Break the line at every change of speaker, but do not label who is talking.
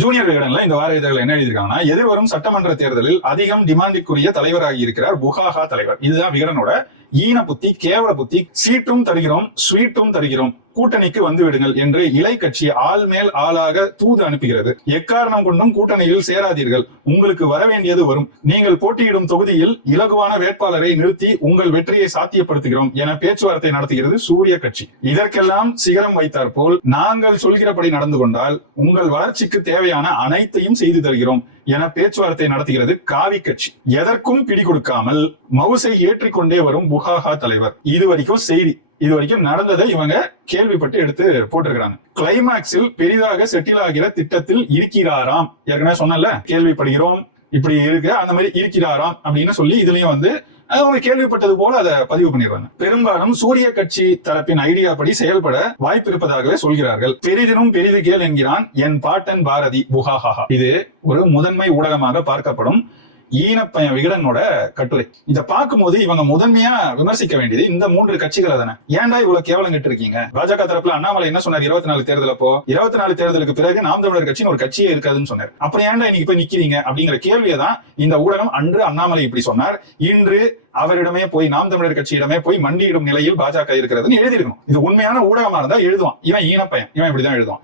Junior விகடன்ல இந்த வார இதழில் என்ன எழுதியிருக்காங்கன்னா எதிர்வரும் சட்டமன்ற தேர்தலில் அதிகம் டிமாண்டிற்குரிய தலைவராகி இருக்கிறார் புகாகா தலைவர். இதுதான் விகடனோட ஈன புத்தி கேவல புத்தி சீட்டும் தருகிறோம் ஸ்வீட்டும் தருகிறோம். கூட்டணிக்கு வந்து விடுங்கள் என்று இலை கட்சி ஆள் மேல் ஆளாக தூது அனுப்புகிறது. எக்காரணம் கொண்டும் கூட்டணியில் சேராதீர்கள். உங்களுக்கு வர வேண்டியது வரும். நீங்கள் போட்டியிடும் தொகுதியில் இலகுவான வேட்பாளரை நிறுத்தி உங்கள் வெற்றியை சாத்தியப்படுத்துகிறோம் என பேச்சுவார்த்தை நடத்துகிறது சூரிய கட்சி. இதற்கெல்லாம் சிகரம் வைத்தார் போல் நாங்கள் சொல்கிறபடி நடந்து கொண்டால் உங்கள் வளர்ச்சிக்கு தேவையான அனைத்தையும் செய்து தருகிறோம் என பேச்சுவார்த்தை நடத்துகிறது காவி கட்சி. எதற்கும் பிடி கொடுக்காமல் மவுசை ஏற்றிக்கொண்டே வரும் புகாகா தலைவர். இது வரைக்கும் செய்தி. இது வரைக்கும் நடந்ததை இவங்க கேள்விப்பட்டு எடுத்து போட்டிருக்கிறாங்க. கிளைமேக்ஸில் பெரிதாக செட்டில் ஆகிற திட்டத்தில் இருக்கிறாராம். ஏற்கனவே சொன்னல கேள்விப்படுகிறோம் இப்படி இருக்கு அந்த மாதிரி இருக்கிறாராம் அப்படின்னு சொல்லி இதுலயும் வந்து அவங்க கேள்விப்பட்டது போல அதை பதிவு பண்ணிடுறாங்க. பெரும்பாலும் சூரிய கட்சி தரப்பின் ஐடியா படி செயல்பட வாய்ப்பு இருப்பதாகவே சொல்கிறார்கள். பெரிதினும் பெரிது கேள் என்கிறான் என் பாட்டன் பாரதி. புகாஹாஹா இது ஒரு முதன்மை ஊடகமாக பார்க்கப்படும் ஈனப்பையன் விகடனோட கட்டுரை. இதை பார்க்கும்போது இவங்க முதன்மையா விமர்சிக்க வேண்டியது இந்த மூன்று கட்சிகளை தானே. ஏன்டா இவ்வளவு கேவலம் கிட்டு இருக்கீங்க பாஜக தரப்புல அண்ணாமலை என்ன சொன்னார் இருபத்தி நாலு தேர்தல் அப்போ? இருபத்தி நாலு தேர்தலுக்கு பிறகு நாம் தமிழர் கட்சின்னு ஒரு கட்சியே இருக்காதுன்னு சொன்னார். அப்புறம் ஏன்டா இன்னைக்கு போய் நிக்கிறீங்க? அப்படிங்கிற கேள்வியை தான் இந்த ஊடகம் அன்று அண்ணாமலை இப்படி சொன்னார். இன்று அவரிடமே போய் நாம் தமிழர் கட்சியிடமே போய் மண்டியிடும் நிலையில் பாஜக இருக்கிறதுன்னு எழுதியிருக்கணும். இது உண்மையான ஊடகமா இருந்தா எழுதுவான். இவன் ஈனப்பையன். இவன் இப்படிதான் எழுதுவான்.